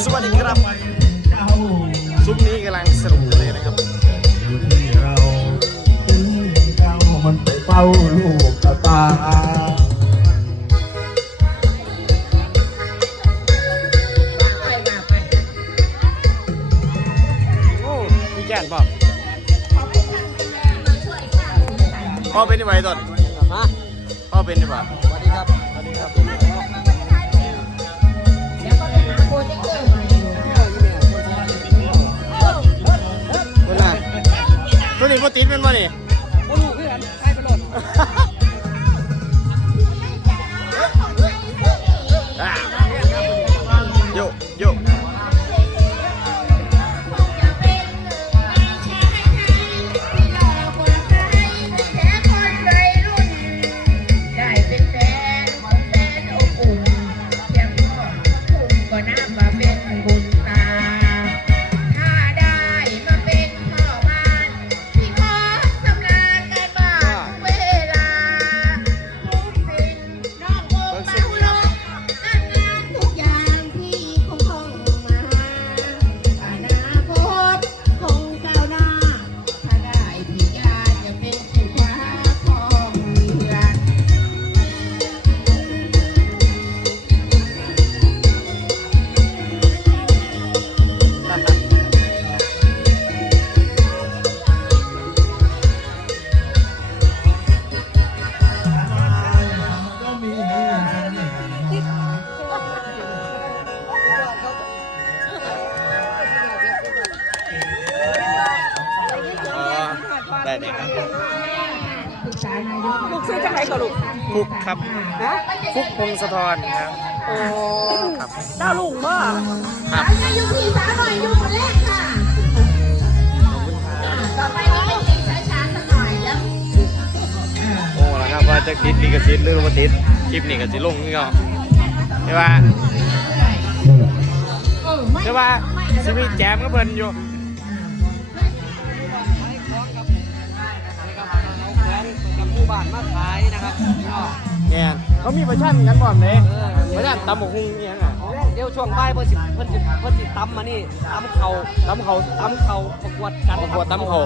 สวัสดีครับซุปนี้กำลังสนุกเลยนะครับเรามันไปเฝ้าลูกกระตาโอ้มีแก่นป่ะพ่อเป็นยังไงตอนพ่อเป็นยังไงสวัสดีครับสวัสดีครับตัวนี้พ่อติดเป็นป่ะนี่โยโยได้เด็กลูกซื้อจากไหนก่อนลูกฟุกครับฟุกพงศธรครับโอ้ครับดาวลุงมากครับอยู่ที่สาวหน่อยอยู่คนแรกค่ะต่อไปนี้เป็นเพลงช้าๆสักหน่อยแล้วโอ้แล้วครับว่าจะติดลิขสิทธิ์หรือว่าติดคลิปนี้ก็สิลงนี่ก็ใช่ป่ะใช่ป่ะสิมีแจมก็เพิ่นอยู่บ้านมาขายนะครับเนี่ยเขามีประชันกันบ่อมเลยประชันตำหมกหุ่งเนี่ยอ่ะเดี๋ยวช่วงบ่ายเพิ่นสิตำมานี่ตำเขาประกวดกันประกวดตำเขา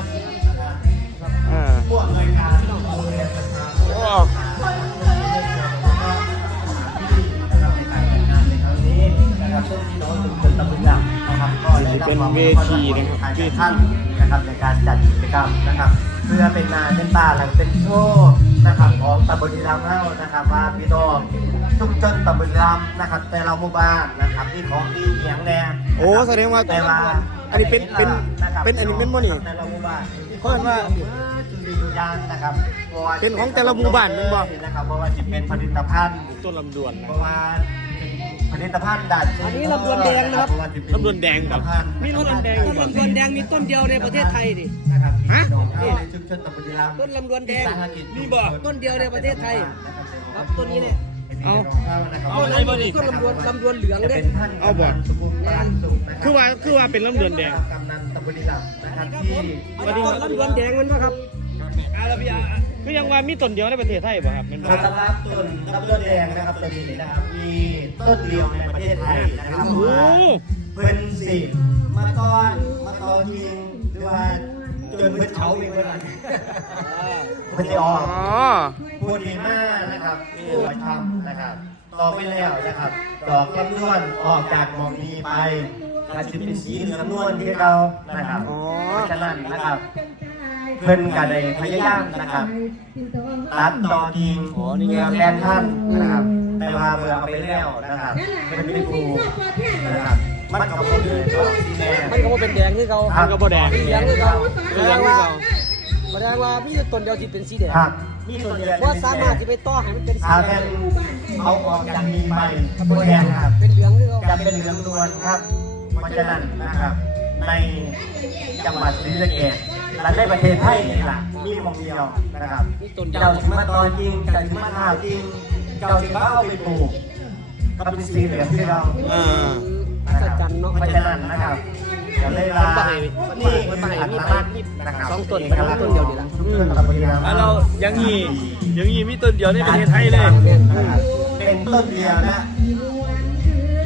เป็นเวทีนะครับที่ท่านนะครับในการจัดกิจกรรมนะครับเพื่อเป็นนาเป็นตาหลังเป็นโชว์นะครับของตำบลดีรามเล่านะครับว่าพี่น้องชุมชนตำบลดีรามนะครับแต่เราหมู่บ้านนะครับที่ของดีเสียงแรงโอ้แสดงว่าแต่ว่าอันนี้เป็นอันนี้เป็นบ่นี่แต่เราหมู่บ้านเพราะว่าจุลินยานนะครับเป็นของแต่ละหมู่บ้านมันบ่นะครับเพราะว่าจะเป็นผลิตภัณฑ์ต้นลำดวนเพราะว่าผลิตภัณฑ์ดัดอันนี้ลำดวนแดงนะครับลำดวนแดงครับมีต้นลำดวนแดงต้นลำดวนแดงมีต้นเดียวในประเทศไทยดิฮะชุมชนตำบลดีรามต้นลำดวนแดงนี่บ่ต้นเดียวในประเทศไทยครับต้นนี้เนี่ยเอาอะไรบ่นี่ต้นลำดวนเหลืองเนี่ยเอาบ่คือว่าเป็นลำดวนแดงกำนันตำบลดีรามนะครับที่ต้นลำดวนแดงมันนะครับคือยังว่ามีต้นเดียวในประเทศไทยป่ะครับเป็นครับต้นลำดวนแดงนะครับต้นนี้นะครับมีต้นเดียวในประเทศไทยนะครับเป็นสิมาตอนยิงหรือว่าจนเพื่อเขาเองเมื่อไหร่เพื่อจะออกพูดดีมากนะครับผู้ทำนะครับต่อไปแล้วนะครับดอกต้นนวลออกจากมองนี้ไปอาจจะเป็นสีเหลืองนวลที่เรานะครับเพราะฉะนั้นนะครับเพิ่นกันเลยพยายามนะครับตัดต่อทีมเนื้อแทนท่านนะครับแต่ว่าเมื่อเอาไปแล้วนะครับเป็นไม่ถูกนะครับมันก็บ่เป็นสีแดงมันก็บ่เป็นแดงคือเขามันก็บ่แดงเหลืองคือเขาแสดงว่ามีต้นเดียวที่เป็นสีแดงมีต้นเดียวว่าสามารถที่ไปต่อให้มันเป็นสีแดงเอาออกจากนี้ไปบ่แดงครับเป็นเหลืองคือเขาจะเป็นเหลืองนวลครับเพราะฉะนั้นนะครับในจังหวัดศรีสะเกษและในประเทศไทยนี่แหละมีมองเดียวนะครับเจ้าสิมาตอนจริงเจ้าสิมาท่าจริงเจ้าสิมาเอาไปปลูกก็เป็นสีเหลืองที่เราเพราะฉะนั้นนะครับเดี๋ยวเลยว่านี่คืออัตลักษณ์นะครับ 2 ต้นต้นเดียวนี่แหละเรายังมีต้นเดียวในประเทศไทยเลยเป็นต้นเดียวนะ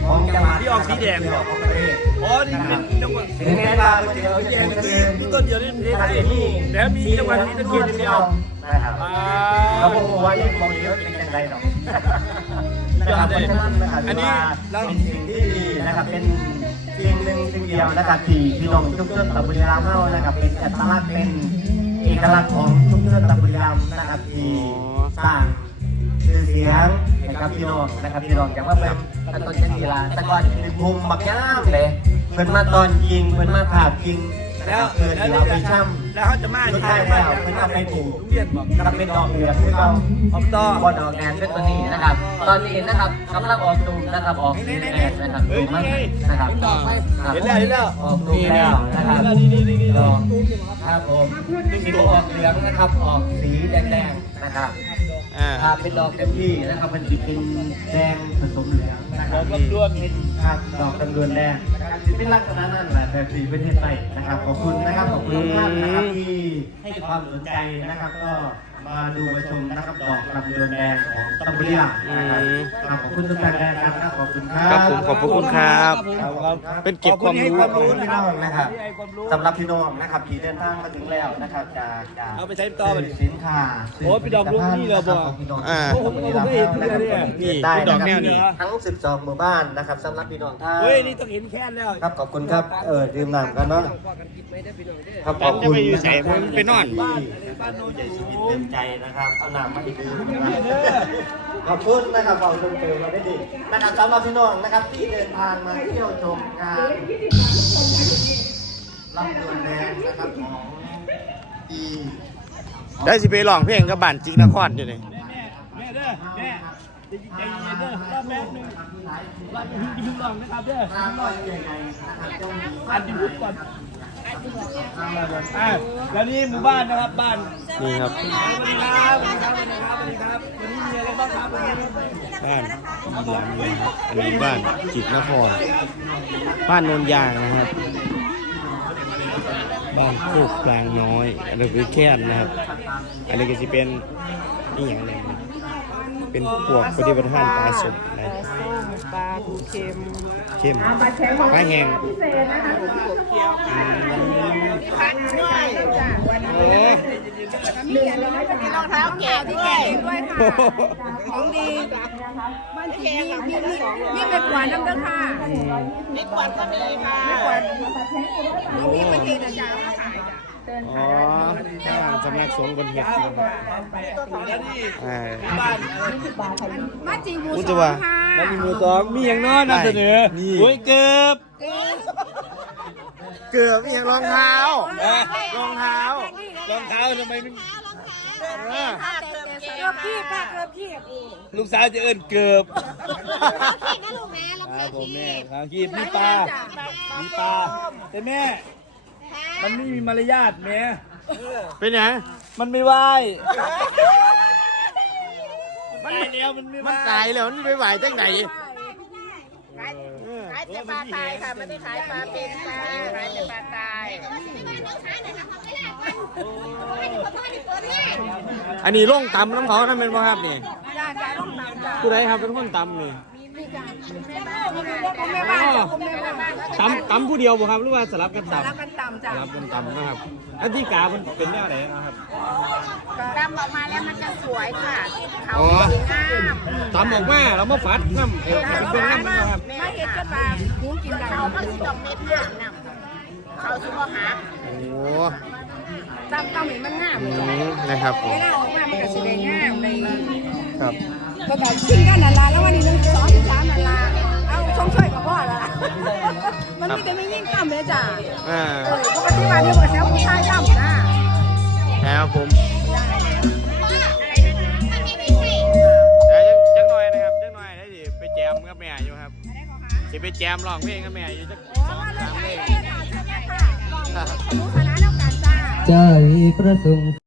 ของจังหวัดที่ออกสีแดงเหรอของประเทศอ๋อนี่เป็นจังหวัดถึงแม้ว่าจะเจอแยอย่างกอื่นมีต้นเดียวในประเทศไทยแล้วมีจังหวัดนี้ตะเกียบเดียวนะครับเขาบอกว่ายังมองเยอะเป็นยังไงหรอกนะครับเพราะฉะนั้นนะครับว่าเป็นสิ่งที่ดีนะครับเป็นสิ่งหนึ่งสิ่งเดียวนะครับที่พี่น้องทุกเรื่องตะบุรีรัมย์เฮานะครับเป็นอัตลักษณ์เป็นเอกลักษณ์ของทุกเรื่องตะบุรีรัมย์นะครับที่สร้างชื่อเสียงนะครับพี่น้องอย่างว่าเป็นต้นยันกีฬาแต่ก่อนในภูมิบักย่ามเลยเพิ่นมาตอนยิงเพิ่นมาขาบยิงแล้วเพิ่นเอาไปช่ำแล้วเขาจะมาสุดท้ายแล้วเพิ่นเอาไปปลูกทุเรียนบอกกำเป็นดอกเหลืองที่เราอบตบอดอกแดงเป็นตัวนี้นะครับ ตอนนี้นะครับกำลังออกตูมนะครับออกสีแดงนะครับตูมมากนะครับเห็นแล้วออกตูมแล้วนะครับดอกครับผมสีออกเหลืองนะครับออกสีแดงๆนะครับเป็นดอกเต็มที่นะครับมันจะเป็นแดงผสมเหลืองนะครับล้วนครับดอกจำนวนแดงเป็นลักษณะนั้นแหละแบบสีประเทศไทยนะครับขอบคุณนะครับขอบคุณทุกท่านนะครับที่ให้ความสนใจนะครับก็มาดูมาชมนะครับดอกลำดวนแดงของตำบลยางนะครับขอบคุณทุกท่านนะครับขอบคุณครับครับผมขอบพระคุณครับ เป็นเก็บความรู้พี่น้องนะครับสำหรับพี่น้องนะครับที่เดินทางมาถึงแล้วนะครับจากเอาไปใช้ต่อไปสินค้าโอ้พี่ดอกลูกนี่เหรอบอกโอ้โหผมเคยเห็นที่ไหนเนี่ยนี่ได้ดอกแนวนี้ทั้ง 12 หมู่บ้านนะครับสำหรับพี่น้องท่านเฮ้ยนี่ต้องเห็นแค่แล้วครับขอบคุณครับดื่มน้ำกันเนาะครับขอบจะคุณไปอยู่ใส่ผมไปนอนบ้านโน้นใหญ่ชีวิตเต็มใจนะครับเอาน้ำมาดื่มขอบคุณนะครับเอาชมเกลือมาได้ดีนะครับสำหรับพี่น้องนะครับที่เดินทางมาเที่ยวชมงานลำดวนแดงนะครับของปีได้สิไปร้องเพลงกับบ้านจิกนครอยู่นี่แม่เด้อแม่ใจเย็นเด้อรอแป๊บนึงรอไปพึ่งลองนะครับเด้อทางลอยใหญ่ๆนะครับเจ้าหญิงอันที่พูดก่อนแล้วนี่หมู่บ้านนะครับบ้านนี่ครับสวัสดีครับสวัสดีครับสวัสดีครับวันนี้มีอะไรบ้างครับวันนี้บ้านหลังนี้ครับอันนี้บ้านจิกนครบ้านโนนยางนะครับบ้านโคกกลางน้อยอันนี้คือแค่นนะครับอันนี้ก็จะเป็นนี่อย่างไรเป็นพวกปฏิบัติการปลาสดนะปลาทูเค็มเข้มปลาแห้งพิเศษนะคะโอ้ มีรองเท้าแกะด้วยค่ะของดีบ้านจีนี่เป็นกวาดน้ำเด้อค่ะไม่กวาดก็มีค่ะไม่กวาดน้องพี่ประเทศอาจารย์มาขายจ้ะอ๋อสำนักสงฆ์บนเห็ดนะครับแล้วนี่บ้านบ้านจีหมูอุสตองวะค่ะแล้วมีมือสองมีอย่างน้อยนำเสนอนี่โอ้ยเกือบเกือบอย่างรองเท้ารองเท้ารองเท้าทำไมไม่เออเกือบพี่ค่ะเกือบพี่ลูกสาวจะเอิ้นเกือบผมแม่ครับคีบมีปลามีปลาแต่แม่ มันไม่มีมารยาทแม่เป็นไงมันไม่ไหวมันไม่เลี้ยวมันไม่ไหวมันตายแล้วมันไปไหวจังไหนขายแต่ปลาตายค่ะไม่ได้ขายปลาเป็นค่ะขายแต่ปลาตายอันนี้ล่งตำน้ำเขานั่นเป็นบ่ครับนี่จ้าจ้าต้องตามจ้าผู้ใดครับเป็นคนตำนี่ผมแม่บ้านจ้ะผมแม่บ้านตำผู้เดียวบ่ครับหรือว่าสลับกันตำรับกันต่ำจ้ะสลับกันตำนะครับอันที่กามันเป็นแนวไหนนะครับดำออกมาแล้วมันจะสวยค่ะเขาอ๋อสวยงามตำออกมาแล้วมาฝัดน้ำเป็นเครื่องน้ำนะครับมาเห็ดก็ปลาหูกินได้เขาเขาสิต้องเม็ดงามนำเขาสิบ่หาโอ้ตำเห็นมันงามนะครับผมเวลาออกมามันก็สิได้งามเลยครับก็บอกขึ้นกันนั่นล่ะแล้ววันนี้1 2 3นั่นล่ะเอาชมช่วยกับพ่อแล้วล่ะมันมีแต่ไม่ยิ่งต่ำเลยจ้ะ ปกติวันนี้บอกแซวผู้ชายต่ำนะครับผมเดี๋ยวจักหน่อยนะครับจักหน่อยได้สิไปแจมกับแม่อยู่ครับสิไปแจมร้องเพลงกับแม่อยู่จัก 2-3 เพลงใจประสงค์